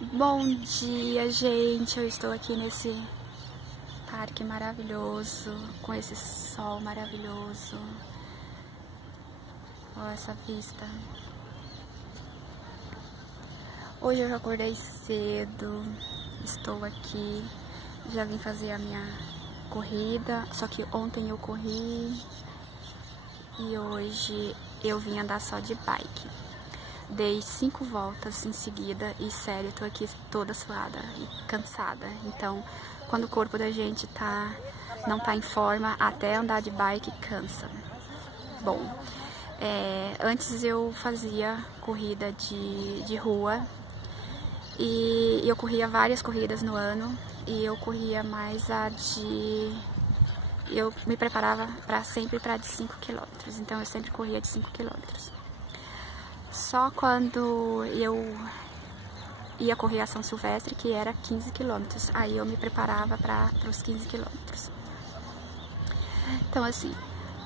Bom dia, gente! Eu estou aqui nesse parque maravilhoso, com esse sol maravilhoso. Olha essa vista. Hoje eu acordei cedo, estou aqui, já vim fazer a minha corrida, só que ontem eu corri e hoje eu vim andar só de bike. Dei 5 voltas em seguida e sério, tô aqui toda suada e cansada. Então, quando o corpo da gente não tá em forma, até andar de bike cansa. Bom, antes eu fazia corrida de rua e eu corria várias corridas no ano e eu corria mais eu me preparava sempre para de 5 km, então eu sempre corria de 5 km. Só quando eu ia correr a São Silvestre, que era 15 km, aí eu me preparava para os 15 km. Então assim,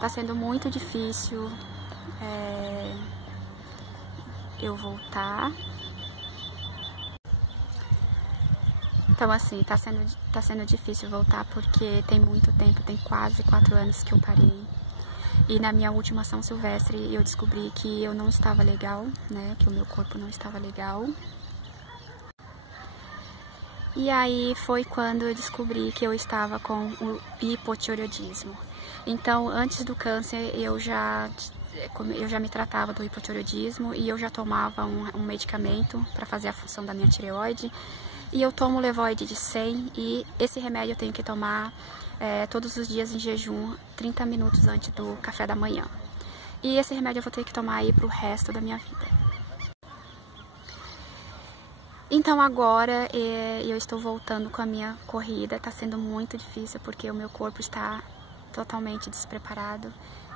tá sendo muito difícil eu voltar. Então assim, tá sendo difícil voltar porque tem muito tempo, tem quase 4 anos que eu parei. E na minha última São Silvestre eu descobri que eu não estava legal, né? Que o meu corpo não estava legal. E aí foi quando eu descobri que eu estava com o hipotireoidismo. Então, antes do câncer, eu já me tratava do hipotireoidismo e eu já tomava um medicamento para fazer a função da minha tireoide. E eu tomo Levoide de 100 e esse remédio eu tenho que tomar todos os dias em jejum, 30 minutos antes do café da manhã. E esse remédio eu vou ter que tomar aí pro resto da minha vida. Então agora eu estou voltando com a minha corrida, tá sendo muito difícil porque o meu corpo está totalmente despreparado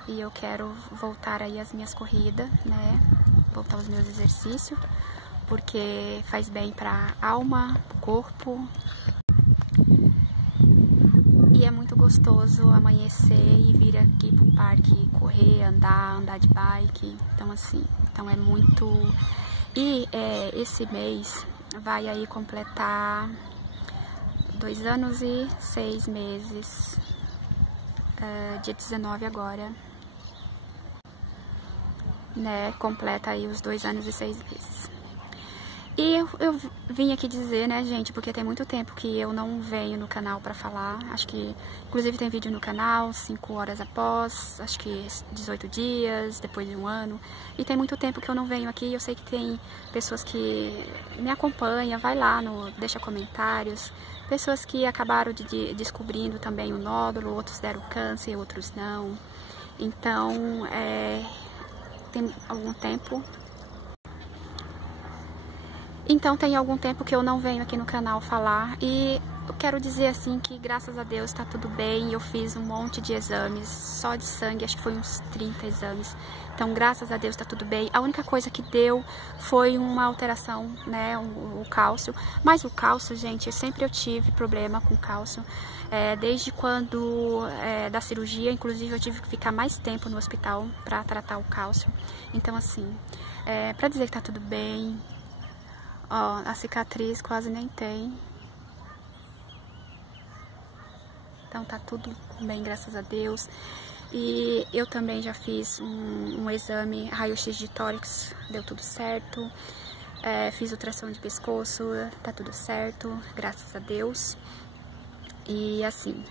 e eu quero voltar aí às minhas corridas, né? Voltar aos meus exercícios, porque faz bem para alma, corpo. E é muito gostoso amanhecer e vir aqui pro parque correr, andar de bike. Então assim, é muito... E esse mês vai aí completar 2 anos e 6 meses, dia 19 agora, né? Completa aí os 2 anos e 6 meses. E eu vim aqui dizer, né, gente, porque tem muito tempo que eu não venho no canal pra falar. Acho que, inclusive, tem vídeo no canal, 5 horas após, acho que 18 dias, depois de 1 ano. E tem muito tempo que eu não venho aqui. Eu sei que tem pessoas que me acompanham, vai lá, deixa comentários. Pessoas que acabaram descobrindo também o nódulo, outros deram câncer, outros não. Então, tem algum tempo... Então tem algum tempo que eu não venho aqui no canal falar e eu quero dizer assim que graças a Deus tá tudo bem. Eu fiz um monte de exames, só de sangue, acho que foi uns 30 exames. Então graças a Deus tá tudo bem. A única coisa que deu foi uma alteração, né, o cálcio. Mas o cálcio, gente, sempre eu tive problema com cálcio. Desde quando da cirurgia, inclusive eu tive que ficar mais tempo no hospital para tratar o cálcio. Então assim, para dizer que tá tudo bem. Ó, a cicatriz quase nem tem. Então tá tudo bem, graças a Deus. E eu também já fiz um exame raio-x de tórax, deu tudo certo. Fiz ultrassom de pescoço, tá tudo certo, graças a Deus. E assim,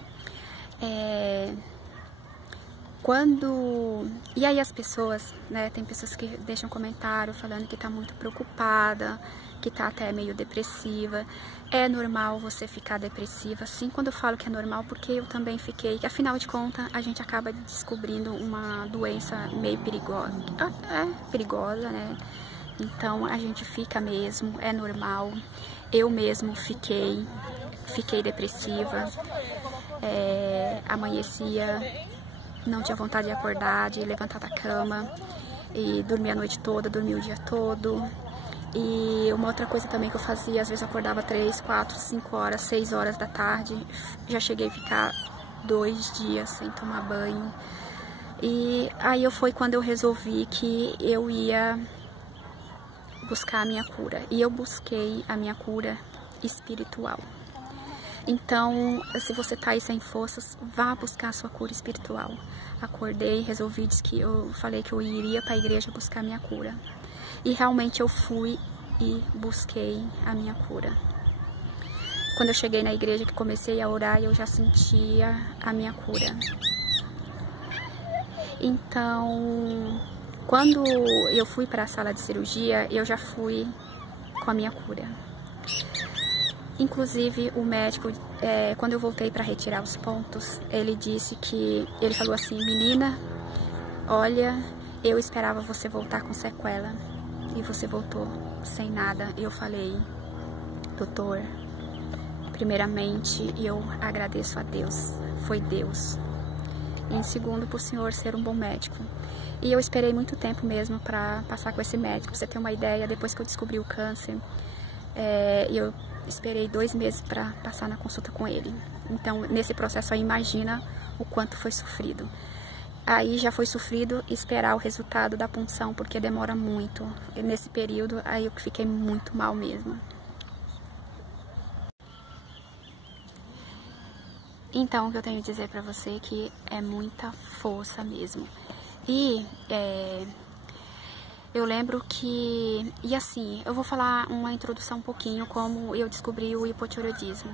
E aí as pessoas, né, tem pessoas que deixam comentário falando que tá muito preocupada, que tá até meio depressiva. É normal você ficar depressiva, sim, quando eu falo que é normal, porque eu também fiquei. Afinal de contas, a gente acaba descobrindo uma doença meio perigosa. Perigosa, né? Então a gente fica mesmo, é normal. Eu mesmo fiquei depressiva, amanhecia, não tinha vontade de acordar, de levantar da cama, e dormia a noite toda, dormia o dia todo. E uma outra coisa também que eu fazia, às vezes eu acordava 3, 4, 5 horas, 6 horas da tarde, já cheguei a ficar 2 dias sem tomar banho. E aí foi quando eu resolvi que eu ia buscar a minha cura. E eu busquei a minha cura espiritual. Então, se você tá aí sem forças, vá buscar a sua cura espiritual. Acordei, resolvi, eu falei que eu iria para a igreja buscar a minha cura. E realmente eu fui e busquei a minha cura. Quando eu cheguei na igreja, que comecei a orar, eu já sentia a minha cura. Então, quando eu fui para a sala de cirurgia, eu já fui com a minha cura. Inclusive, o médico, quando eu voltei para retirar os pontos, ele falou assim: menina, olha, eu esperava você voltar com sequela e você voltou sem nada. E eu falei: doutor, primeiramente eu agradeço a Deus, foi Deus. E em segundo, por senhor ser um bom médico. E eu esperei muito tempo mesmo para passar com esse médico. Pra você ter uma ideia, depois que eu descobri o câncer, eu esperei 2 meses para passar na consulta com ele. Então, nesse processo aí, imagina o quanto foi sofrido. Aí já foi sofrido esperar o resultado da punção, porque demora muito. E nesse período, aí eu fiquei muito mal mesmo. Então, o que eu tenho a dizer pra você é que é muita força mesmo. E eu lembro que... E assim, eu vou falar uma introdução um pouquinho como eu descobri o hipotireoidismo.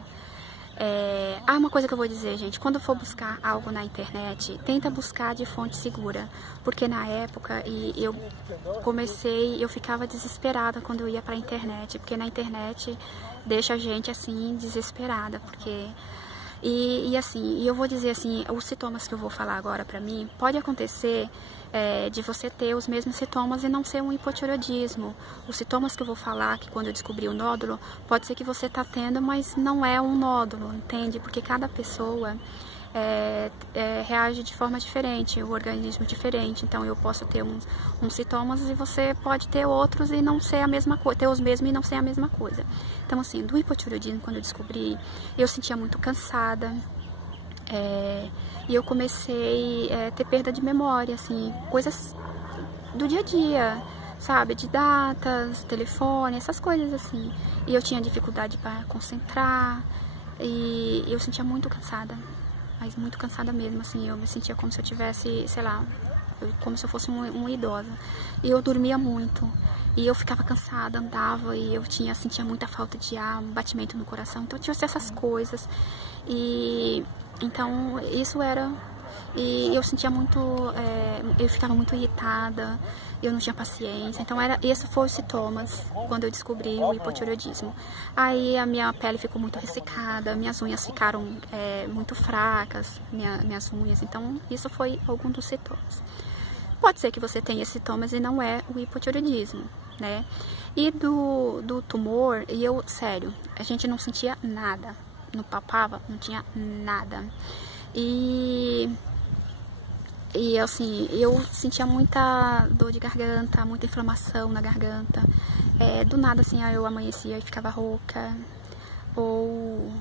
Uma coisa que eu vou dizer, gente: quando for buscar algo na internet, tenta buscar de fonte segura, porque na época eu ficava desesperada quando eu ia pra internet, porque na internet deixa a gente assim desesperada, porque e eu vou dizer assim, os sintomas que eu vou falar agora pra mim, pode acontecer de você ter os mesmos sintomas e não ser um hipotireoidismo. Os sintomas que eu vou falar, que quando eu descobri o nódulo, pode ser que você tá tendo, mas não é um nódulo, entende? Porque cada pessoa reage de forma diferente, o organismo diferente. Então eu posso ter uns sintomas e você pode ter outros e não ser a mesma coisa, ter os mesmos e não ser a mesma coisa. Então assim, do hipotireoidismo, quando eu descobri, eu sentia muito cansada, e eu comecei a ter perda de memória, assim, coisas do dia a dia, sabe, de datas, telefone, essas coisas assim. E eu tinha dificuldade para concentrar e eu sentia muito cansada, mas muito cansada mesmo, assim. Eu me sentia como se eu tivesse, sei lá, como se eu fosse uma idosa. E eu dormia muito e eu ficava cansada, andava e eu sentia muita falta de ar, um batimento no coração. Então eu tinha essas coisas e então isso era... E eu sentia muito, eu ficava muito irritada, eu não tinha paciência. Então esses foram os sintomas quando eu descobri o hipotireoidismo. Aí a minha pele ficou muito ressecada, minhas unhas ficaram muito fracas, minhas unhas. Então isso foi algum dos sintomas. Pode ser que você tenha sintomas e não é o hipotireoidismo, né? E do tumor, sério, a gente não sentia nada, não palpava, não tinha nada. E assim, eu sentia muita dor de garganta, muita inflamação na garganta. Do nada, assim, eu amanhecia e ficava rouca. Ou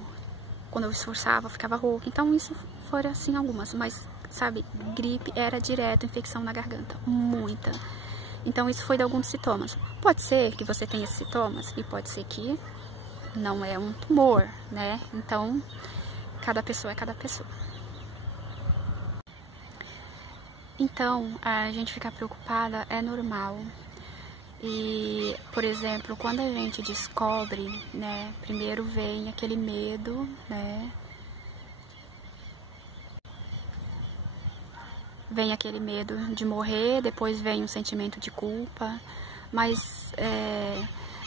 quando eu esforçava, eu ficava rouca. Então, isso foram, assim, algumas. Mas, sabe, gripe era direto, infecção na garganta. Muita. Então, isso foi de alguns sintomas. Pode ser que você tenha esses sintomas e pode ser que não é um tumor, né? Então, cada pessoa é cada pessoa. Então, a gente ficar preocupada é normal. E, por exemplo, quando a gente descobre, né, primeiro vem aquele medo, né? Vem aquele medo de morrer, depois vem um sentimento de culpa. Mas,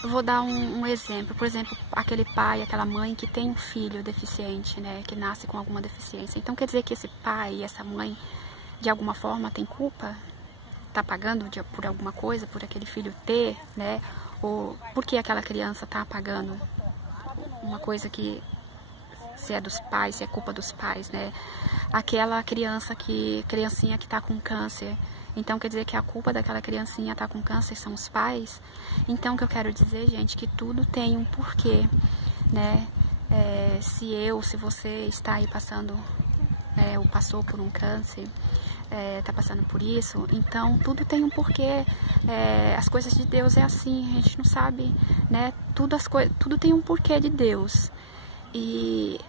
eu vou dar um exemplo. Por exemplo, aquele pai, aquela mãe que tem um filho deficiente, né, que nasce com alguma deficiência. Então, quer dizer que esse pai e essa mãe, de alguma forma, tem culpa? Tá pagando por alguma coisa, por aquele filho ter, né? Ou por que aquela criança tá pagando uma coisa que, se é dos pais, se é culpa dos pais, né? Aquela criancinha que tá com câncer. Então, quer dizer que a culpa daquela criancinha tá com câncer são os pais? Então, o que eu quero dizer, gente, que tudo tem um porquê, né? Se você está aí passando, ou passou por um câncer, tá passando por isso. Então tudo tem um porquê. As coisas de Deus é assim, a gente não sabe, né? Tudo tem um porquê de Deus. E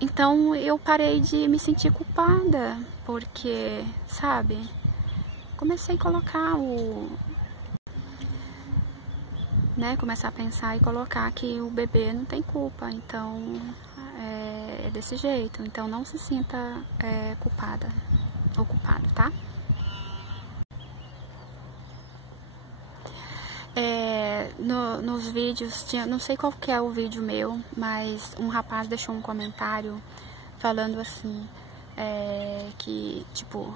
então eu parei de me sentir culpada, porque, sabe, comecei a colocar começar a pensar e colocar que o bebê não tem culpa, então é desse jeito. Então não se sinta culpada ou culpado, tá? Nos vídeos, não sei qual que é o vídeo meu, mas um rapaz deixou um comentário falando assim, que, tipo,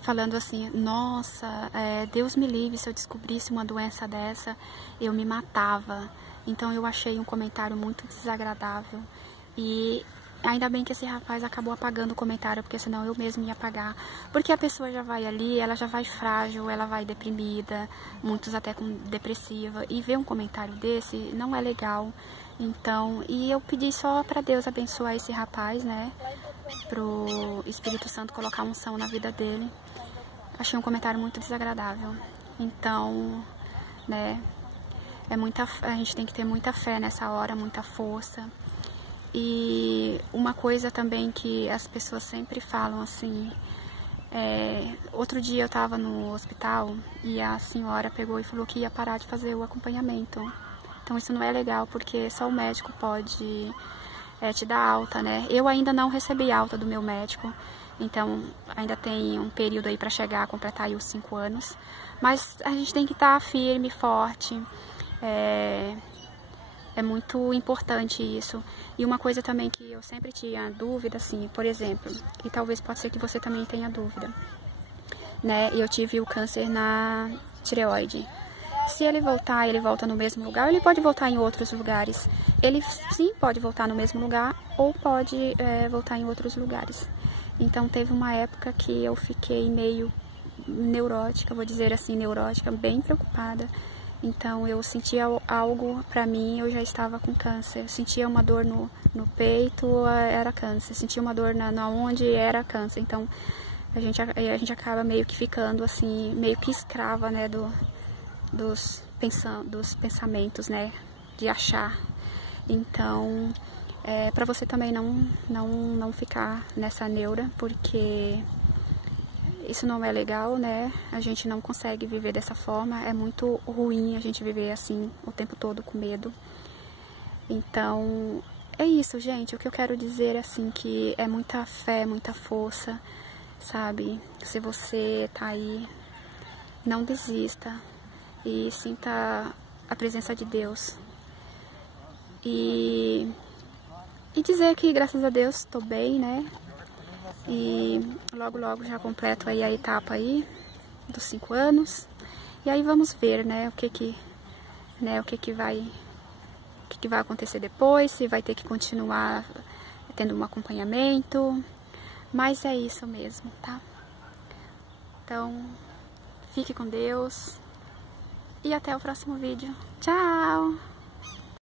falando assim, nossa, Deus me livre, se eu descobrisse uma doença dessa, eu me matava. Então eu achei um comentário muito desagradável e ainda bem que esse rapaz acabou apagando o comentário, porque senão eu mesmo ia apagar. Porque a pessoa já vai ali, ela já vai frágil, ela vai deprimida, muitos até com depressiva, e ver um comentário desse não é legal. Então, e eu pedi só para Deus abençoar esse rapaz, né? Pro Espírito Santo colocar unção na vida dele. Achei um comentário muito desagradável. Então, né? A gente tem que ter muita fé nessa hora, muita força. E uma coisa também que as pessoas sempre falam assim, outro dia eu estava no hospital e a senhora pegou e falou que ia parar de fazer o acompanhamento. Então isso não é legal, porque só o médico pode te dar alta, né? Eu ainda não recebi alta do meu médico, então ainda tem um período aí para chegar a completar aí os 5 anos. Mas a gente tem que estar firme, forte. É muito importante isso. E uma coisa também que eu sempre tinha dúvida, assim, por exemplo, e talvez pode ser que você também tenha dúvida, né? Eu tive o câncer na tireoide. Se ele voltar, ele volta no mesmo lugar, ou ele pode voltar em outros lugares. Ele sim pode voltar no mesmo lugar, ou pode voltar em outros lugares. Então teve uma época que eu fiquei meio neurótica, vou dizer assim, neurótica, bem preocupada. Então eu sentia algo pra mim, eu já estava com câncer. Sentia uma dor no peito, era câncer. Sentia uma dor na onde era câncer. Então a gente acaba meio que ficando assim, meio que escrava, né, dos pensamentos, né, de achar. Então pra você também não ficar nessa neura, porque isso não é legal, né? A gente não consegue viver dessa forma. É muito ruim a gente viver assim o tempo todo com medo. Então, é isso, gente. O que eu quero dizer é assim, que é muita fé, muita força, sabe? Se você tá aí, não desista e sinta a presença de Deus. E dizer que, graças a Deus, tô bem, né? E logo já completo aí a etapa aí dos 5 anos. E aí vamos ver, né, o que vai acontecer depois, se vai ter que continuar tendo um acompanhamento. Mas é isso mesmo, tá? Então, fique com Deus e até o próximo vídeo. Tchau!